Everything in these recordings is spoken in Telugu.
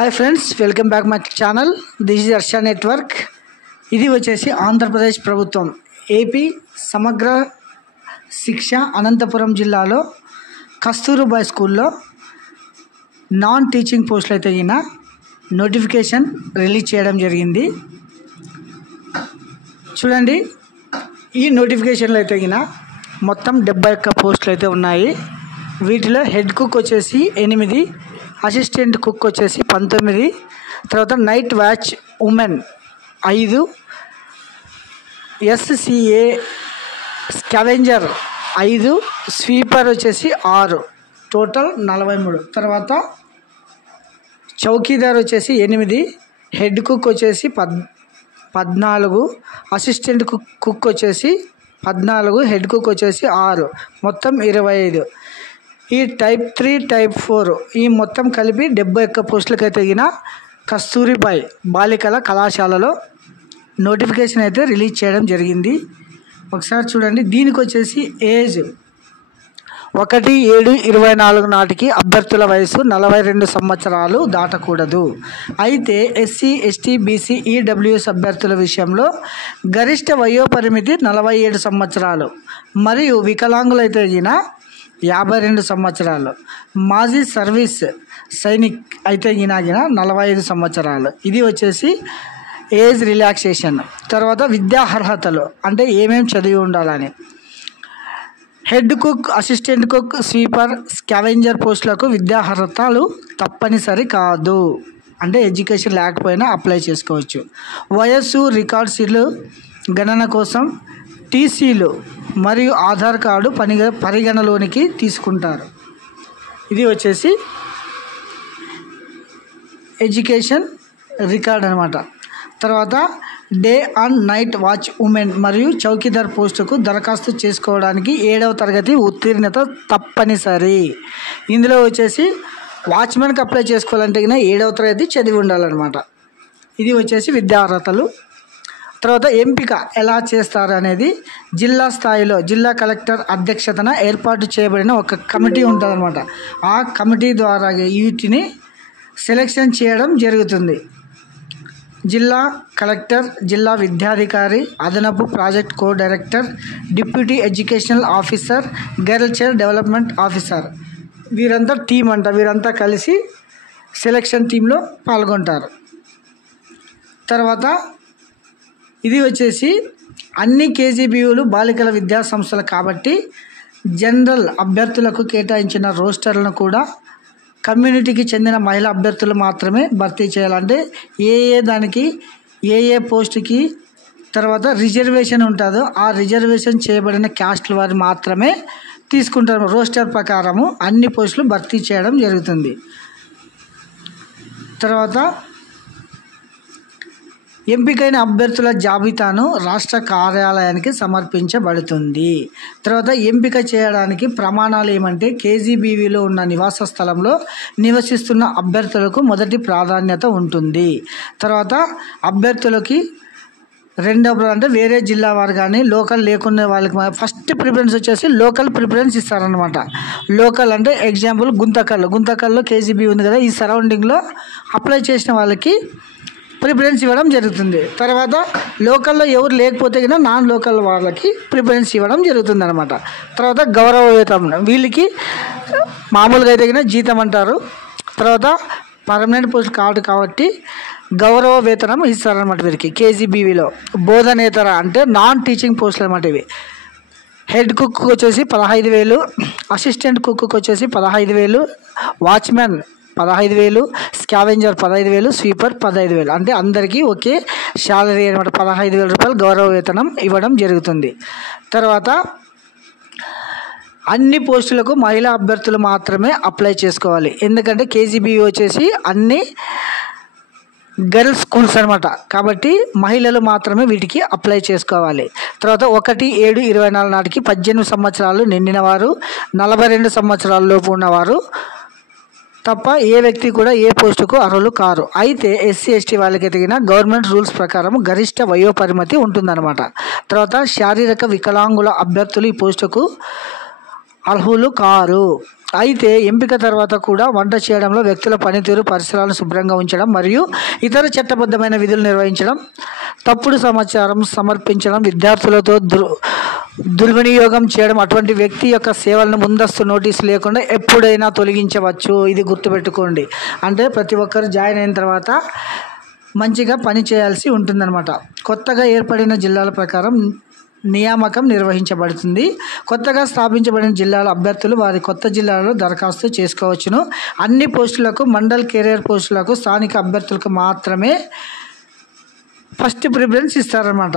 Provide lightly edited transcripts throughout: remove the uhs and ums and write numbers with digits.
Hi friends, welcome back my channel. This is Harsha network. ఇది వచ్చేసి ఆంధ్రప్రదేశ్ ప్రభుత్వం ఏపీ సమగ్ర శిక్ష అనంతపురం జిల్లాలో కస్తూర్బా స్కూల్లో నాన్ టీచింగ్ పోస్టులు అయితే అయిన నోటిఫికేషన్ రిలీజ్ చేయడం జరిగింది. చూడండి, ఈ నోటిఫికేషన్లో అయితే అయిన మొత్తం 71 పోస్టులు అయితే ఉన్నాయి. వీటిలో హెడ్ కుక్ వచ్చేసి 8, అసిస్టెంట్ కుక్ వచ్చేసి 19, తర్వాత night watch women 5, SCA scavenger 5, sweeper వచ్చేసి 6, టోటల్ 43. తర్వాత చౌకీదార్ వచ్చేసి 8, హెడ్ కుక్ వచ్చేసి 14, అసిస్టెంట్ కుక్ వచ్చేసి 14, హెడ్ కుక్ వచ్చేసి 6, మొత్తం 25. ఈ టైప్ 3, టైప్ 4 ఈ మొత్తం కలిపి 71 పోస్టులకు అయితే తగిన కస్తూరిబా బాలికల కళాశాలలో నోటిఫికేషన్ అయితే రిలీజ్ చేయడం జరిగింది. ఒకసారి చూడండి, దీనికి వచ్చేసి ఏజ్ 1/7/24 నాటికి అభ్యర్థుల వయసు 42 సంవత్సరాలు దాటకూడదు. అయితే SC, ST, BC, EWS అభ్యర్థుల విషయంలో గరిష్ట వయోపరిమితి 47 సంవత్సరాలు మరియు వికలాంగులైతే తగిన 52 సంవత్సరాలు, మాజీ సర్వీస్ సైనిక్ అయితే గినాగిన 45 సంవత్సరాలు. ఇది వచ్చేసి ఏజ్ రిలాక్సేషన్. తర్వాత విద్యా అర్హతలు అంటే ఏమేమి చదివి ఉండాలని. Head cook, assistant cook, sweeper, scavenger పోస్టులకు విద్యా అర్హతలు తప్పనిసరి కాదు, అంటే ఎడ్యుకేషన్ లేకపోయినా అప్లై చేసుకోవచ్చు. వయస్సు రికార్డ్స్లు గణన కోసం TCలు మరియు ఆధార్ కార్డు పరిగణలోనికి తీసుకుంటారు. ఇది వచ్చేసి ఎడ్యుకేషన్ రికార్డ్ అనమాట. తర్వాత day and night watch women మరియు చౌకీదార్ పోస్టుకు దరఖాస్తు చేసుకోవడానికి 7వ తరగతి ఉత్తీర్ణత తప్పనిసరి. ఇందులో వచ్చేసి వాచ్మెన్కి అప్లై చేసుకోవాలంటే 7వ తరగతి చదివి ఉండాలన్నమాట. ఇది వచ్చేసి విద్యా అర్హతలు. తర్వాత ఎంపిక ఎలా చేస్తారు అనేది జిల్లా స్థాయిలో జిల్లా కలెక్టర్ అధ్యక్షతన ఏర్పాటు చేయబడిన ఒక కమిటీ ఉంటుందన్నమాట. ఆ కమిటీ ద్వారా వీటిని సెలెక్షన్ చేయడం జరుగుతుంది. జిల్లా కలెక్టర్, జిల్లా విద్యాధికారి, అదనపు project co-director, deputy educational officer, girl child development officer, వీరంతా టీం అంట. వీరంతా కలిసి సెలెక్షన్ టీంలో పాల్గొంటారు. తర్వాత ఇది వచ్చేసి అన్ని KGBUలు బాలికల విద్యా సంస్థలు కాబట్టి జనరల్ అభ్యర్థులకు కేటాయించిన రోస్టర్లను కూడా కమ్యూనిటీకి చెందిన మహిళా అభ్యర్థులు మాత్రమే భర్తీ చేయాలంటే దానికి ఏ పోస్టుకి తర్వాత రిజర్వేషన్ ఉంటుందో ఆ రిజర్వేషన్ చేయబడిన క్యాస్ట్ల వారు మాత్రమే తీసుకుంటారు. రోస్టర్ ప్రకారము అన్ని పోస్టులు భర్తీ చేయడం జరుగుతుంది. తర్వాత ఎంపికైన అభ్యర్థుల జాబితాను రాష్ట్ర కార్యాలయానికి సమర్పించబడుతుంది. తర్వాత ఎంపిక చేయడానికి ప్రమాణాలు ఏమంటే KGBVలో ఉన్న నివాస స్థలంలో నివసిస్తున్న అభ్యర్థులకు మొదటి ప్రాధాన్యత ఉంటుంది. తర్వాత అభ్యర్థులకి రెండవ అంటే వేరే జిల్లా వారు కానీ లోకల్ లేకునే వాళ్ళకి ఫస్ట్ ప్రిఫరెన్స్ వచ్చేసి లోకల్ ప్రిఫరెన్స్ ఇస్తారనమాట. లోకల్ అంటే ఎగ్జాంపుల్ గుంతకల్లో KGB ఉంది కదా, ఈ సరౌండింగ్లో అప్లై చేసిన వాళ్ళకి ప్రిఫరెన్స్ ఇవ్వడం జరుగుతుంది. తర్వాత లోకల్లో ఎవరు లేకపోతే కన్నా నాన్ లోకల్ వాళ్ళకి ప్రిఫరెన్స్ ఇవ్వడం జరుగుతుంది అనమాట. తర్వాత గౌరవ వేతనం, వీళ్ళకి మామూలుగా అయితే కన్నా జీతం అంటారు. తర్వాత పర్మనెంట్ పోస్ట్ కాదు కాబట్టి గౌరవ వేతనం ఇస్తారనమాట వీరికి. KGBVలో బోధనేతర అంటే నాన్ టీచింగ్ పోస్టులు అనమాట ఇవి. హెడ్ కుక్ వచ్చేసి 15,000, అసిస్టెంట్ కుక్కు వచ్చేసి 15,000, వాచ్మెన్ 15,000, స్కావెంజర్ 15,000, స్వీపర్ 15,000. అంటే అందరికీ ఒకే శాలరీ అనమాట. 15,000 రూపాయలు గౌరవ వేతనం ఇవ్వడం జరుగుతుంది. తర్వాత అన్ని పోస్టులకు మహిళా అభ్యర్థులు మాత్రమే అప్లై చేసుకోవాలి. ఎందుకంటే KGBV వచ్చేసి అన్ని గర్ల్స్ స్కూల్స్ అనమాట, కాబట్టి మహిళలు మాత్రమే వీటికి అప్లై చేసుకోవాలి. తర్వాత 1/7/24 నాటికి 18 సంవత్సరాలు నిండిన వారు, 42 సంవత్సరాల లోపు ఉన్నవారు తప్ప ఏ వ్యక్తి కూడా ఏ పోస్టుకు అర్హులు కారు. అయితే SC, ST వాళ్ళకి ఎదిగిన గవర్నమెంట్ రూల్స్ ప్రకారం గరిష్ట వయోపరిమితి ఉంటుందన్నమాట. తర్వాత శారీరక వికలాంగుల అభ్యర్థులు ఈ పోస్టుకు అర్హులు కారు. అయితే ఎంపిక తర్వాత కూడా వంట చేయడంలో వ్యక్తుల పనితీరు, పరిసరాలను శుభ్రంగా ఉంచడం మరియు ఇతర చట్టబద్ధమైన విధులు నిర్వహించడం, తప్పుడు సమాచారం సమర్పించడం, విద్యార్థులతో దుర్వినియోగం చేయడం, అటువంటి వ్యక్తి యొక్క సేవలను ముందస్తు నోటీసు లేకుండా ఎప్పుడైనా తొలగించవచ్చు. ఇది గుర్తుపెట్టుకోండి. అంటే ప్రతి ఒక్కరు జాయిన్ అయిన తర్వాత మంచిగా పని చేయాల్సి ఉంటుందన్నమాట. కొత్తగా ఏర్పడిన జిల్లాల ప్రకారం నియామకం నిర్వహించబడుతుంది. కొత్తగా స్థాపించబడిన జిల్లాల అభ్యర్థులు వారి కొత్త జిల్లాలో దరఖాస్తు చేసుకోవచ్చును. అన్ని పోస్టులకు, మండల్ కెరియర్ పోస్టులకు స్థానిక అభ్యర్థులకు మాత్రమే ఫస్ట్ ప్రిఫరెన్స్ ఇస్తారన్నమాట.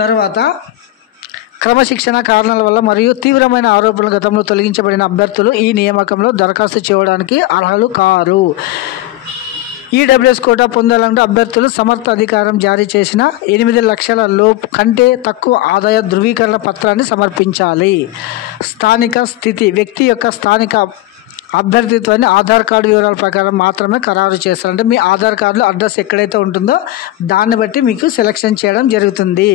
తర్వాత క్రమశిక్షణ కారణాల వల్ల మరియు తీవ్రమైన ఆరోపణలు గతంలో తొలగించబడిన అభ్యర్థులు ఈ నియామకంలో దరఖాస్తు చేయడానికి అర్హులు కారు. ఈడబ్ల్యూఎస్ కోటా పొందాలంటే అభ్యర్థులు సమర్థ అధికారం జారీ చేసిన 8 లక్షల లోపు కంటే తక్కువ ఆదాయ ధృవీకరణ పత్రాన్ని సమర్పించాలి. స్థానిక స్థితి వ్యక్తి యొక్క స్థానిక అభ్యర్థిత్వాన్ని ఆధార్ కార్డు వివరాల ప్రకారం మాత్రమే ఖరారు చేస్తారు. అంటే మీ ఆధార్ కార్డులో అడ్రస్ ఎక్కడైతే ఉంటుందో దాన్ని బట్టి మీకు సెలక్షన్ చేయడం జరుగుతుంది.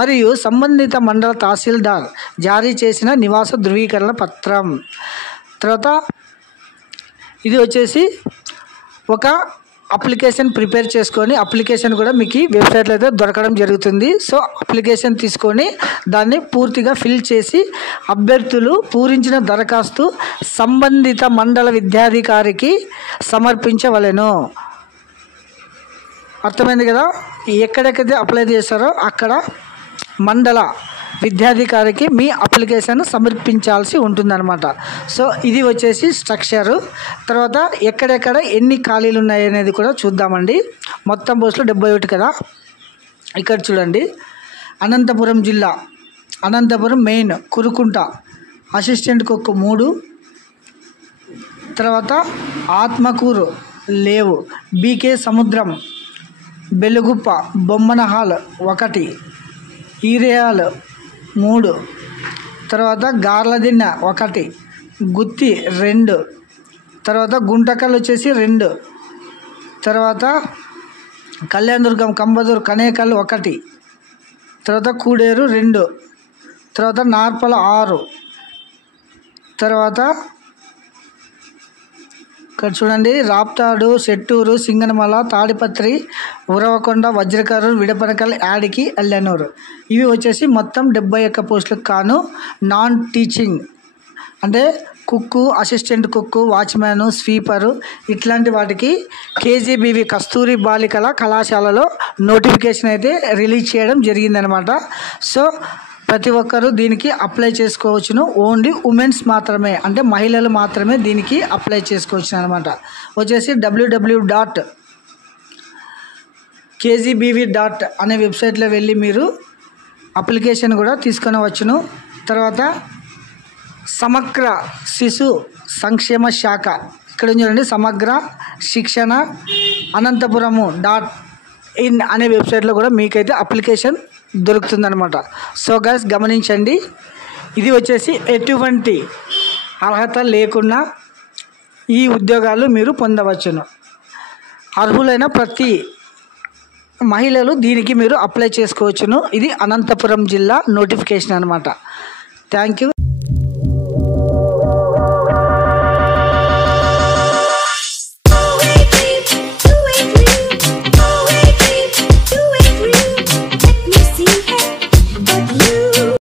మరియు సంబంధిత మండల తహసీల్దార్ జారీ చేసిన నివాస ధృవీకరణ పత్రం. తర్వాత ఇది వచ్చేసి ఒక అప్లికేషన్ ప్రిపేర్ చేసుకొని, అప్లికేషన్ కూడా మీకు వెబ్సైట్లో అయితే దొరకడం జరుగుతుంది. సో అప్లికేషన్ తీసుకొని దాన్ని పూర్తిగా ఫిల్ చేసి అభ్యర్థులు పూరించిన దరఖాస్తు సంబంధిత మండల విద్యాధికారికి సమర్పించవలెను. అర్థమైంది కదా? ఎక్కడెక్కడైతే అప్లై చేస్తారో అక్కడ మండల విద్యాధికారికి మీ అప్లికేషన్ సమర్పించాల్సి ఉంటుందన్నమాట. సో ఇది వచ్చేసి స్ట్రక్చరు. తర్వాత ఎక్కడెక్కడ ఎన్ని ఖాళీలు ఉన్నాయి అనేది కూడా చూద్దామండి. మొత్తం పోస్టులు 71 కదా. ఇక్కడ చూడండి, అనంతపురం జిల్లా, Anantapuram main, Kurukunta assistant cook 3, తర్వాత ఆత్మకూరు లేవు, బీకే సముద్రం, బెలుగుప్ప, బొమ్మనహాల్ 1, ఈరేయాల్ 3, తర్వాత గార్లదిన్నె 1, గుత్తి 2, తర్వాత గుంటకల్ వచ్చేసి 2, తర్వాత కళ్యాణదుర్గం, కంబదూర్, కనేకల్ 1, తర్వాత కూడేరు 2, తర్వాత నార్పల 6, తర్వాత ఇక్కడ చూడండి రాప్తాడు, సెట్టూరు, సింగనమల, తాడిపత్రి, ఉరవకొండ, వజ్రకర్రు, విడపనకల్, యాడికి, ఎల్లనూరు. ఇవి వచ్చేసి మొత్తం 71 పోస్టులకు కాను నాన్ టీచింగ్ అంటే కుక్కు, అసిస్టెంట్ కుక్కు, వాచ్మ్యాను, స్వీపరు ఇట్లాంటి వాటికి కేజీబీవి కస్తూరి బాలికల కళాశాలలో నోటిఫికేషన్ అయితే రిలీజ్ చేయడం జరిగిందనమాట. సో ప్రతి ఒక్కరూ దీనికి అప్లై చేసుకోవచ్చును. ఓన్లీ ఉమెన్స్ మాత్రమే, అంటే మహిళలు మాత్రమే దీనికి అప్లై చేసుకోవచ్చు అనమాట. వచ్చేసి www.kgbv. అనే వెబ్సైట్లో వెళ్ళి మీరు అప్లికేషన్ కూడా తీసుకొనవచ్చును. తర్వాత సమగ్ర శిశు సంక్షేమ శాఖ ఇక్కడ చూడండి, సమగ్ర శిక్షణ అనంతపురము.in అనే వెబ్సైట్లో కూడా మీకైతే అప్లికేషన్ దొరుకుతుందనమాట. సో గైస్ గమనించండి, ఇది వచ్చేసి ఎటువంటి అర్హత లేకుండా ఈ ఉద్యోగాలు మీరు పొందవచ్చును. అర్హులైన ప్రతి మహిళలు దీనికి మీరు అప్లై చేసుకోవచ్చును. ఇది అనంతపురం జిల్లా నోటిఫికేషన్ అనమాట. Thank you.